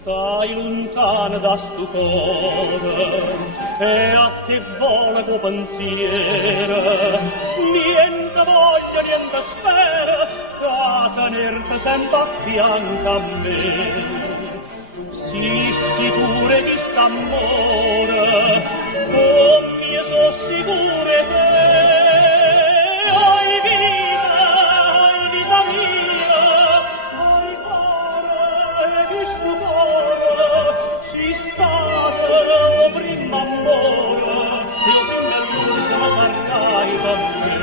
Stai lontana da stupore e a te volevo pensiero, niente voglio, niente spero, a tenerti sempre a fianco a me. Sii sicure di st'amore, con mie so sicure te. Oi vita mia, oi cuore, che stupore, si state o prima amore, io prima l'ultima sarai per me.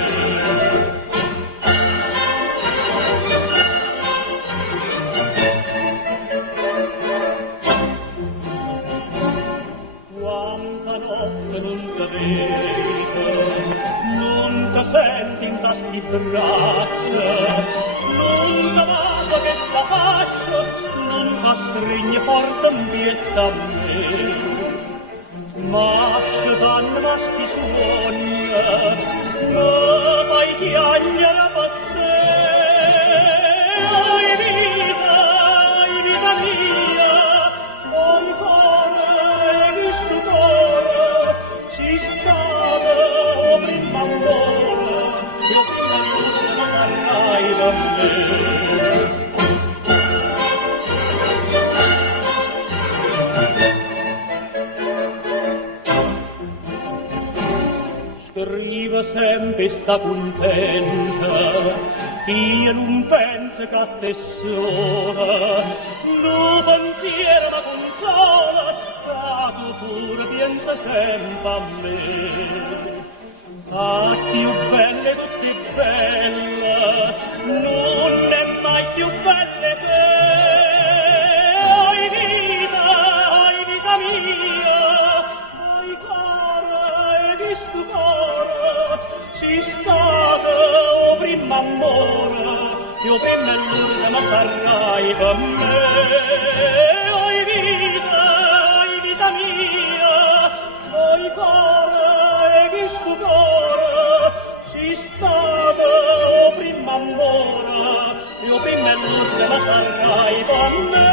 Quanta notte non ti vedo, non ti senti in tasti braccia, non ti vaso che sta fascia, non ti stringe forte in pietta a me. Ma scetanno ma sti suoni, ma fai chiagliare per te. Oi vita mia, oi cuore, che stupore, si stava o prima ancora, io prima l'ultima sarai per me. Scrive sempre sta contenta, io non penso che a te sola, no pensiero ma consola, che tu pure pensa sempre a me. Ah, più belle tutte belle, non è mai più belle te. Oi vita mia, oi cuore, che stupore, si state o prima amore, io prima e l'ultima sarai per me. Oi vita mia, oi cuore, che stupore, si state o prima amore, io prima e l'ultima sarai per me.